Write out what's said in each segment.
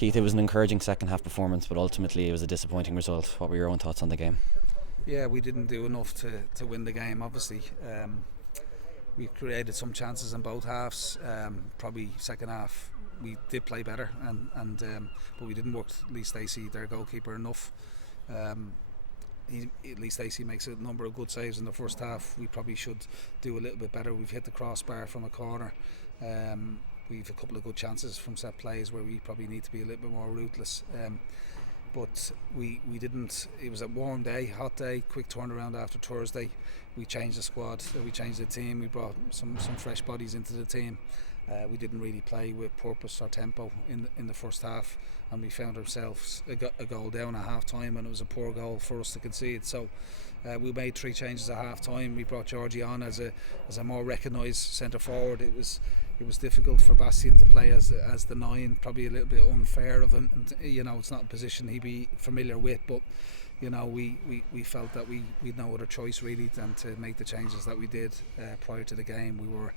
Keith, it was an encouraging second half performance, but ultimately it was a disappointing result. What were your own thoughts on the game? Yeah, we didn't do enough to win the game, obviously. We created some chances in both halves. Probably second half we did play better, but we didn't work Lee Stacey, their goalkeeper, enough. Lee Stacey makes a number of good saves in the first half. We probably should do a little bit better. We've hit the crossbar from a corner. We've a couple of good chances from set plays where we probably need to be a little bit more ruthless. But we didn't. It was a warm day, hot day, quick turnaround after Thursday. We changed the squad, we changed the team, we brought some fresh bodies into the team. We didn't really play with purpose or tempo in the first half, and we found ourselves a goal down at half time, and it was a poor goal for us to concede. So we made 3 changes at half time. We brought Georgie on as a more recognised centre forward. It was difficult for Bastian to play as the 9, probably a little bit unfair of him. And, it's not a position he'd be familiar with, but we felt that we'd no other choice really than to make the changes that we did prior to the game. We were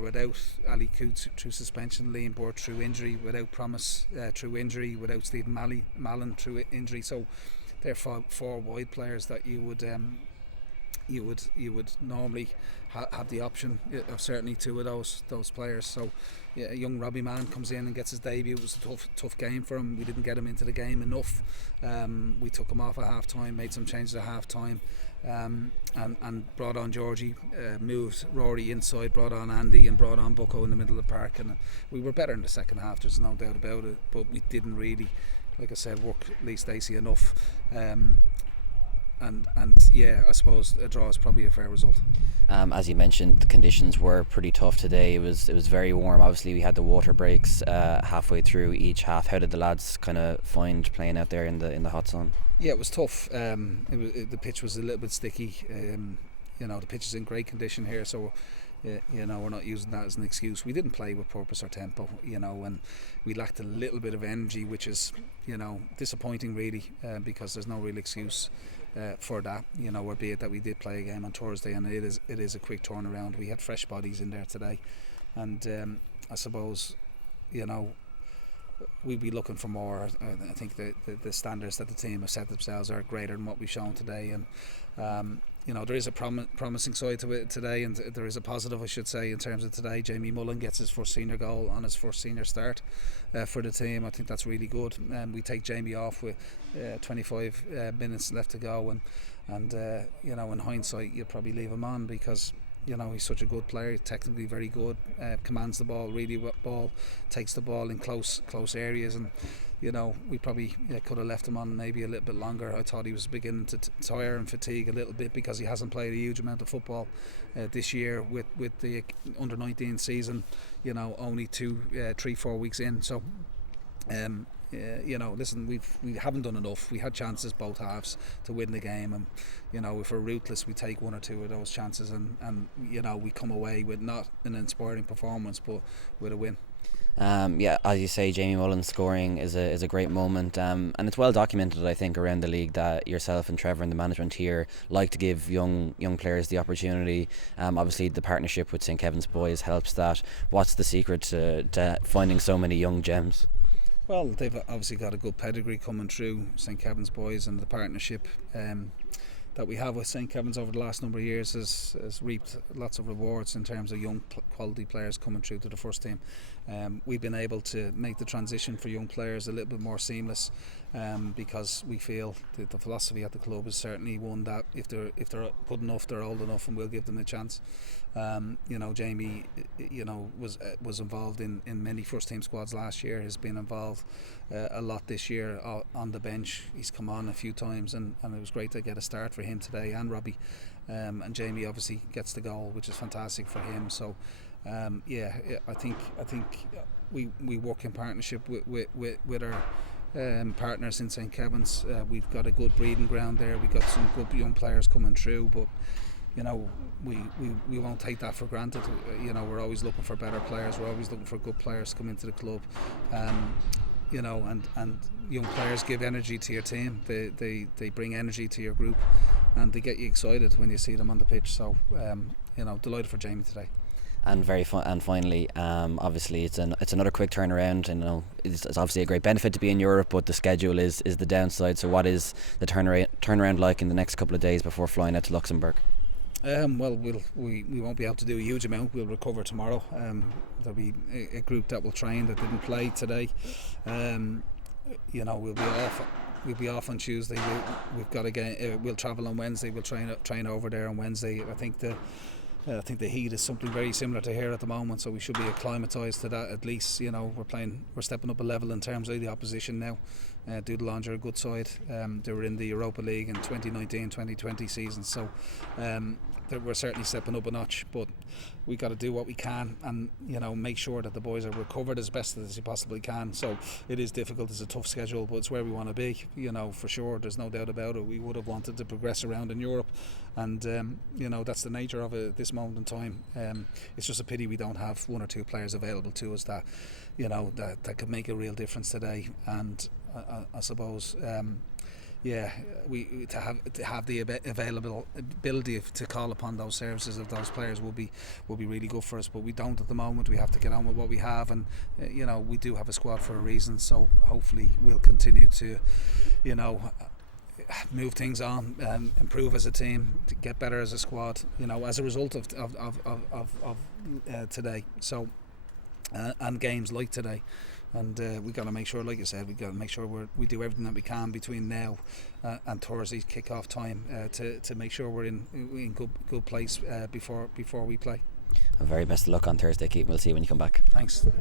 without Ali Coots through suspension, Liam Burr through injury, without Promise through injury, without Stephen Mallon through injury. So they're 4 wide players that you would normally have the option of certainly 2 of those players. So yeah, young Robbie Mann comes in and gets his debut. It was a tough game for him. We didn't get him into the game enough. We took him off at half time, made some changes at half time, and brought on Georgie, moved Rory inside, brought on Andy and brought on Bucko in the middle of the park, and we were better in the second half, there's no doubt about it, but we didn't really, like I said, work Lee Stacey enough. And yeah, I suppose a draw is probably a fair result. As you mentioned, the conditions were pretty tough today. It was very warm. Obviously, we had the water breaks halfway through each half. How did the lads kind of find playing out there in the hot sun? Yeah, it was tough. The pitch was a little bit sticky. The pitch is in great condition here, so we're not using that as an excuse. We didn't play with purpose or tempo, and we lacked a little bit of energy, which is disappointing really, because there's no real excuse for that, albeit that we did play a game on Thursday, and it is a quick turnaround. We had fresh bodies in there today, and I suppose we'd be looking for more. I think the standards that the team have set themselves are greater than what we've shown today, and there is a promising side to it today, and there is a positive, I should say, in terms of today. Jamie Mullen gets his first senior goal on his first senior start for the team. I think that's really good. We take Jamie off with 25 minutes left to go, and in hindsight you'd probably leave him on because he's such a good player, technically very good, commands the ball really well, takes the ball in close areas, and we probably could have left him on maybe a little bit longer. I thought he was beginning to tire and fatigue a little bit because he hasn't played a huge amount of football this year with the under-19 season, only 3-4 weeks in. So listen, we haven't done enough. We had chances both halves to win the game, and if we're ruthless, we take 1 or 2 of those chances, and we come away with not an inspiring performance, but with a win. As you say, Jamie Mullen scoring is a great moment, and it's well documented, I think, around the league that yourself and Trevor and the management here like to give young players the opportunity. Obviously the partnership with St Kevin's Boys helps that. What's the secret to finding so many young gems? Well, they've obviously got a good pedigree coming through St Kevin's Boys, and the partnership that we have with St Kevin's over the last number of years has reaped lots of rewards in terms of young quality players coming through to the first team. We've been able to make the transition for young players a little bit more seamless, because we feel that the philosophy at the club is certainly one that if they're good enough, they're old enough, and we'll give them a chance. Jamie was involved in many first team squads last year, has been involved a lot this year on the bench. He's come on a few times, and it was great to get a start for him today, and Robbie, and Jamie obviously gets the goal, which is fantastic for him. So I think we work in partnership with our partners in St Kevin's. We've got a good breeding ground there. We've got some good young players coming through, but we won't take that for granted. We're always looking for better players. We're always looking for good players to come into the club. And young players give energy to your team. They bring energy to your group, and they get you excited when you see them on the pitch. So delighted for Jamie today. And and finally, obviously it's another quick turnaround. And it's obviously a great benefit to be in Europe, but the schedule is the downside. So what is the turnaround like in the next couple of days before flying out to Luxembourg? Well, we won't be able to do a huge amount. We'll recover tomorrow. There'll be a group that will train that didn't play today. We'll be off. We'll be off on Tuesday. We've got to get. We'll travel on Wednesday. We'll train over there on Wednesday. I think the heat is something very similar to here at the moment, so we should be acclimatised to that at least. We're stepping up a level in terms of the opposition now. Dudelange are a good side. They were in the Europa League in 2019-2020 season, so we're certainly stepping up a notch. But we got to do what we can, and make sure that the boys are recovered as best as they possibly can. So it is difficult. It's a tough schedule, but it's where we want to be. For sure. There's no doubt about it. We would have wanted to progress around in Europe, and that's the nature of it at this moment in time. It's just a pity we don't have one or two players available to us that that could make a real difference today. And I suppose we to have the availability to call upon those services of those players will be really good for us, but we don't at the moment. We have to get on with what we have, and we do have a squad for a reason, so hopefully we'll continue to move things on and improve as a team, to get better as a squad, as a result of today, so and games like today. And we got to make sure, like I said, we got to make sure we do everything that we can between now and Thursday's kick-off time to make sure we're in good place before we play. Very best of luck on Thursday, Keith. We'll see you when you come back. Thanks.